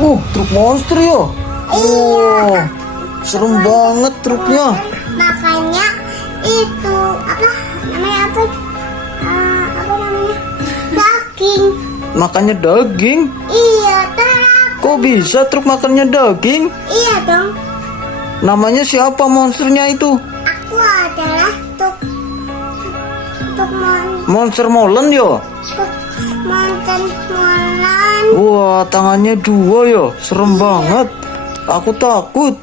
Truk monster ya. Oh, serem banget truknya. Makanya itu apa namanya daging. Makannya daging. Iya, Tara. Kok bisa truk makannya daging? Iya dong. Namanya siapa monsternya itu? Aku adalah tuk Monster molen yo. monten molan. Wah, tangannya dua ya. Serem banget. Aku takut.